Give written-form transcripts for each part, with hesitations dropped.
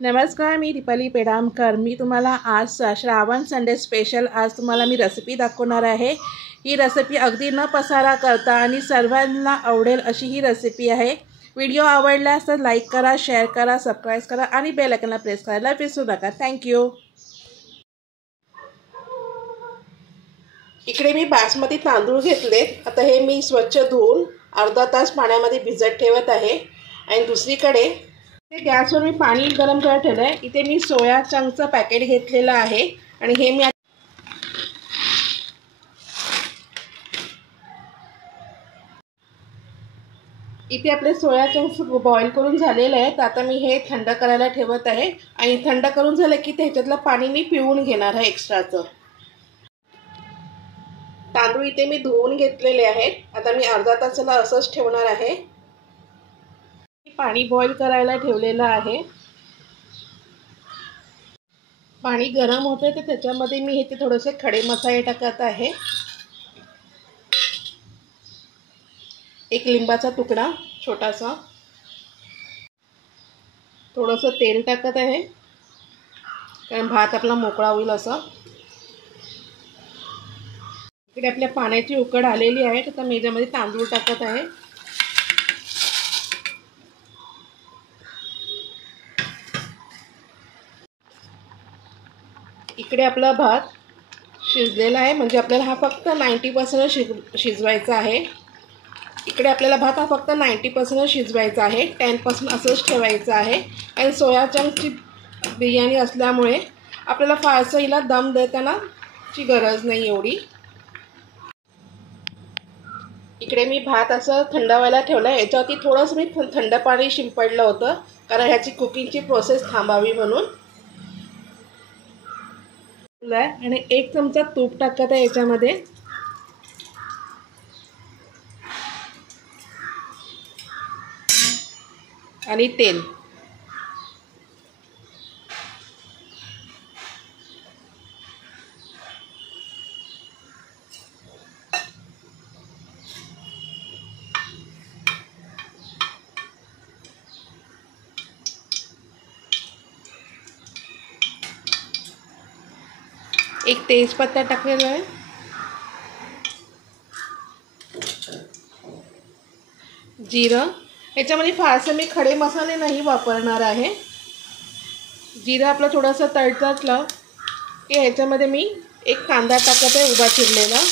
नमस्कार, मी दीपाली पेडामकर। मी तुम्हाला आज श्रावण संडे स्पेशल आज तुम्हाला मी रेसिपी दाखवणार आहे। ही रेसिपी अगदी न पसारा करता आणि सर्वांना आवडेल अशी ही रेसिपी आहे। व्हिडिओ आवडल्यास तर लाईक करा, शेअर करा, सबस्क्राइब करा आणि बेल आयकॉनला प्रेस करायला विसरू नका। थँक्यू। इकडे मी बासमती तांदूळ घेतलेत। आता हे मी स्वच्छ धुवून अर्धा तास पाण्यामध्ये भिजत ठेवत आहे। आणि दुसरीकडे गॅसवर मी पाणी गरम करायला ठेवलं आहे। इथे मी सोया चंक्सचं पॅकेट घेतलेलं आहे आणि हे मी इथे आपले सोया चंक्स बॉईल करून झालेले आहेत। आता मी हे थंड करायला ठेवत आहे आणि थंड करून झालं की त्याच्यातलं पाणी मी पिळून घेणार आहे एक्स्ट्राचं। तांदूळ इथे मी धुवून घेतलेले आहेत। आता मी अर्धा तासाला असंच ठेवणार आहे। पाणी बॉईल करायला ठेवलेलं आहे। पाणी गरम होते तर त्याच्यामध्ये मी इथे थोडेसे खडे मसाले टाकत आहे। एक लिंबाचा तुकडा छोटासा, थोडंसं तेल टाकत आहे कारण भात आपला मोकळा होईल असं। इकडे आपल्या पाण्याची उकळ आलेली आहे तर मी याच्यामध्ये तांदूळ टाकत आहे। इकडे आपला भात शिजलेला आहे, म्हणजे आपल्याला हा फक्त 90% शिजवायचा आहे। इकडे आपल्याला भात हा फक्त 90% शिजवायचा आहे, 10% असंच ठेवायचं आहे। आणि सोया चंक्सची बिर्याणी असल्यामुळे आपल्याला फारसं हिला दम देतानाची गरज नाही एवढी। इकडे मी भात असं थंड व्हायला ठेवला आहे। याच्यावरती थोडंसं मी थंड पाणी शिंपडलं होतं कारण ह्याची कुकिंगची प्रोसेस थांबावी म्हणून। आणि 1 चमचा तूप टाकत आहे याच्यामध्ये। आणि तेल। एक तेजपत्ता टाकलेला आहे। जिरं, याच्यामध्ये फारसं मी खडे मसाले नाही वापरणार आहे। जिरं आपलं थोडंसं तडतडलं की ह्याच्यामध्ये मी एक कांदा टाकत आहे उभा चिरलेला।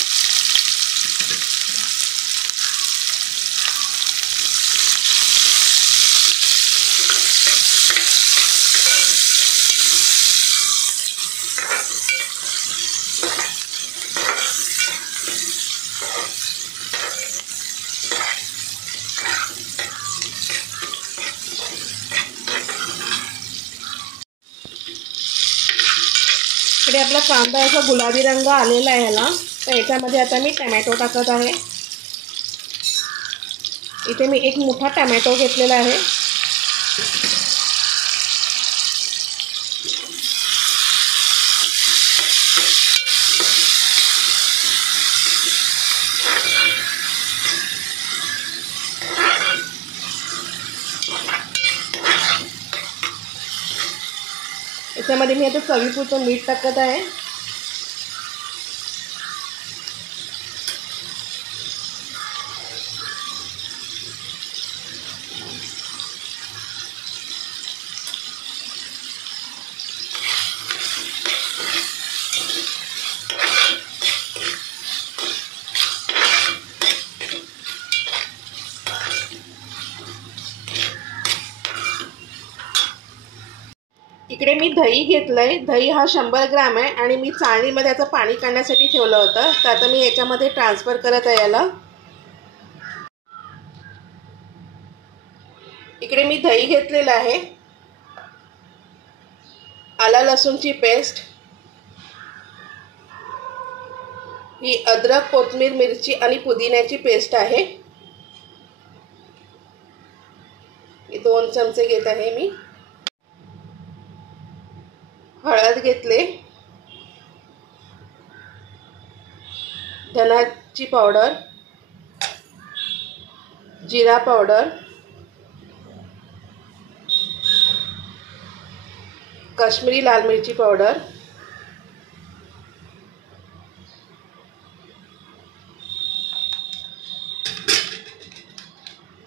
इकडे आपला कांदा असा गुलाबी रंग आलेला आहे ह्याला, तर याच्यामध्ये आता मी टमॅटो टाकत आहे। इथे मी एक मोठा टमॅटो घेतलेला आहे। याच्यामध्ये मी आता चवीपुरतं मीठ टाकत आहे। इकडे मी दही घेतलंय। दही हा 100 ग्रॅम आहे आणि मी चाळणीमध्ये याचं पाणी काढण्यासाठी ठेवलं होतं, तर आता मी याच्यामध्ये ट्रान्सफर करत आहे याला। इकडे मी दही घेतलेलं आहे, आला लसूणची पेस्ट, ही अद्रक, कोथिंबीर, मिरची आणि पुदिन्याची पेस्ट आहे। 2 चमचे घेत आहे मी। हळद घेतले, धनाची पावडर, जीरा पावडर, काश्मीरी लाल मिरची पावडर,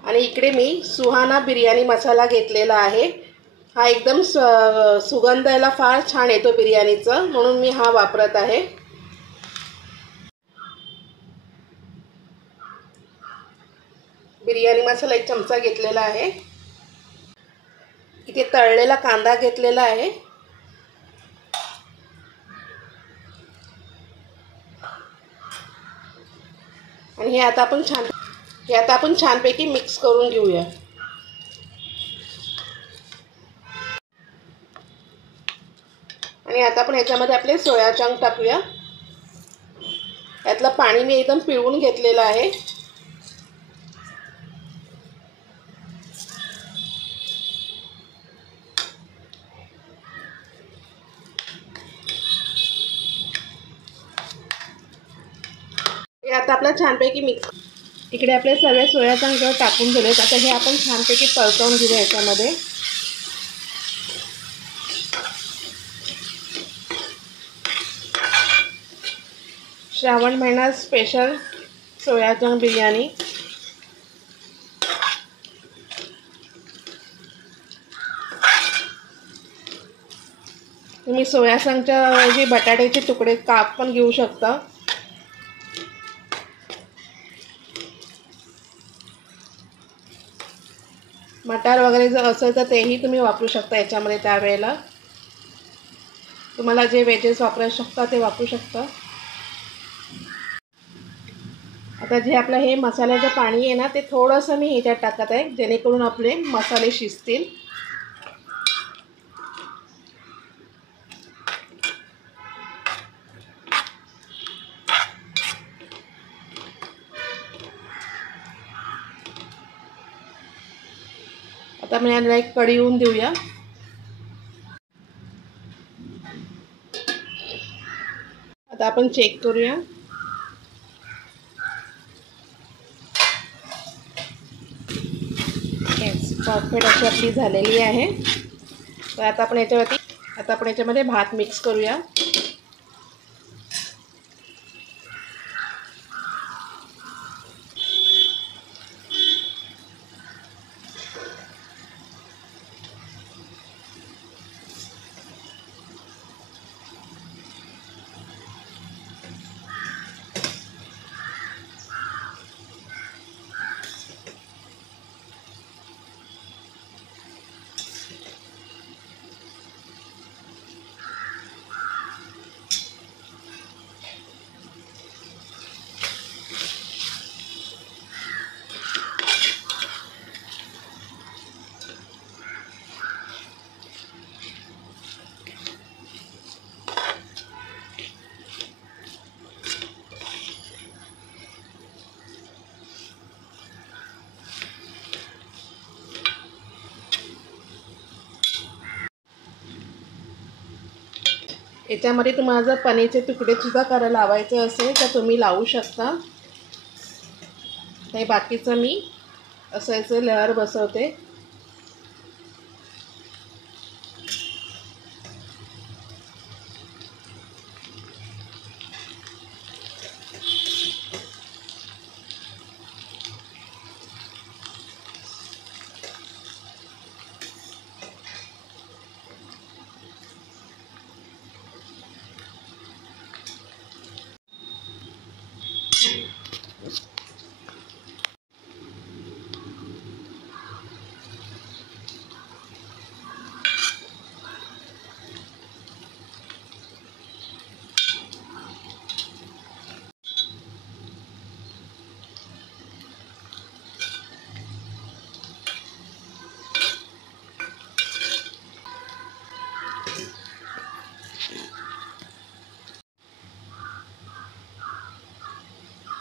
आणि इकडे मी सुहाना बिर्याणी मसाला घेतलेला आहे। हा एकदम सुगंध याला फार छान येतो बिर्याणीचा, म्हणून मी हा वापरत आहे। बिर्याणी मसाला 1 चमचा घेतलेला आहे। इथे तळलेला कांदा घेतलेला आहे। आणि हे आता आपण छानपैकी मिक्स करून घेऊया। आणि आता आपण याच्यामध्ये आपले सोया चंक टाकूया। यातलं पाणी मी एकदम पिळून घेतलेलं आहे। हे आता आपलं छानपैकी मिक्स। इकडे आपले सर्व सोया चंक टाकून दिलेत। आता हे आपण छानपैकी परतवून घेऊया याच्यामध्ये। श्रावण महिना स्पेशल सोया चंक बिर्याणी। तुम्ही सोया चंकच्या ऐवजी बटाट्याचे तुकडे काप पण घेऊ शकता। मटार वगैरे जर असेल तर तेही तुम्ही वापरू शकता याच्यामध्ये। त्यावेळेला तुम्हाला जे वेजेस वापरू शकता ते वापरू शकता। आता जे आपलं हे मसाल्याचं पाणी आहे ना, ते थोडंसं मी ह्याच्यात टाकत आहे, जेणेकरून आपले मसाले शिजतील। आता मी याला एक कढी होऊन देऊया। आता आपण चेक करूया। परफेक्ट अशी आपली झालेली आहे। तर आता आपण याच्यामध्ये भात मिक्स करूया। याच्यामध्ये तुम्हाला जर पनीरचे तुकडे सुद्धा लावायचे असेल तर तुम्ही लावू शकता। हे बाकीचं मी असं लेअर बसवते।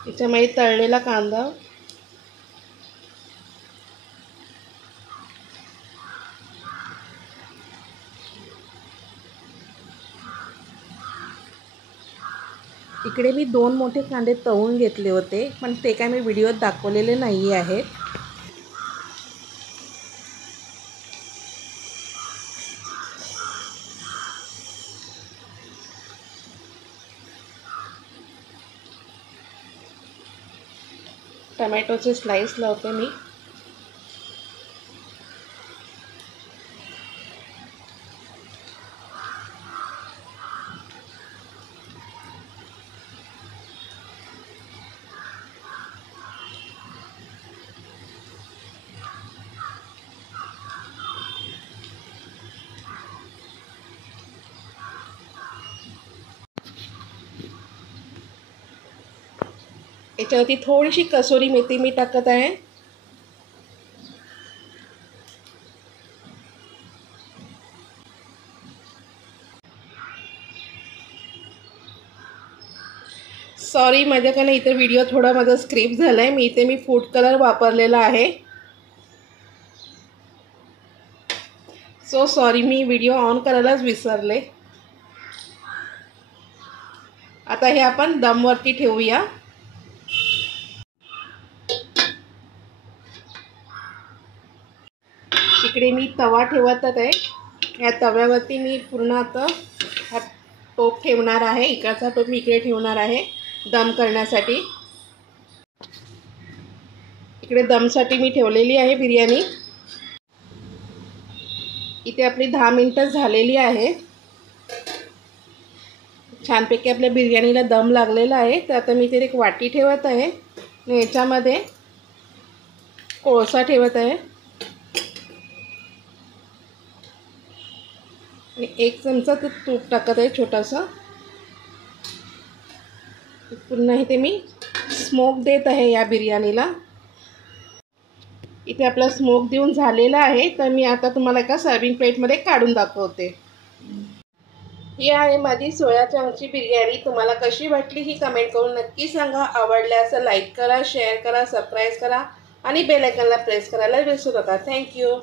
याच्यामध्ये तळलेला कांदा, इकडे मी 2 मोठे कांदे तळून घेतले होते, पण ते काय मी व्हिडिओत दाखवलेले नाही आहेत। टमॅटोचे स्लाइस लावते मी. याच्यावरती थोडीशी कसुरी मेथी मी टाकत आहे. सॉरी, माझ्याकडनं इथे व्हिडिओ थोडा माझा स्क्रिप्ट झाला आहे. मी फूड कलर वापरलेला आहे. So sorry, me video on करायलाच विसरले. आता हे आपण दमवरती ठेवूया. इकडे मी तवा ठेवत आहे. या तव्यावरती मी पूर्ण आता हा टोप ठेवणार आहे. इकडचा टोप मी इकडे ठेवणार आहे दम करण्यासाठी. इकडे दमसाठी मी ठेवलेली आहे बिर्याणी. इथे आपली 10 मिनिटं झालेली आहे. छानपैकी आपल्या बिर्याणीला दम लागलेला आहे. तर आता मी इथे एक वाटी ठेवत आहे आणि याच्यामध्ये कोळसा ठेवत आहे आणि 1 चमचा तूप टाकत आहे छोटासा. पुन्हा इथे मी स्मोक देत आहे या बिर्याणीला. इथे आपला स्मोक देऊन झालेला आहे. तर मी आता तुम्हाला एका सर्विंग प्लेटमध्ये काढून दाखवते. ही आहे माझी सोया चंक्सची बिर्याणी. तुम्हाला कशी वाटली ही कमेंट करून नक्की सांगा. आवडल्यास लाईक करा, शेअर करा, सबस्क्राईब करा आणि बेल आयकॉनला प्रेस करायला विसरू नका. थँक्यू.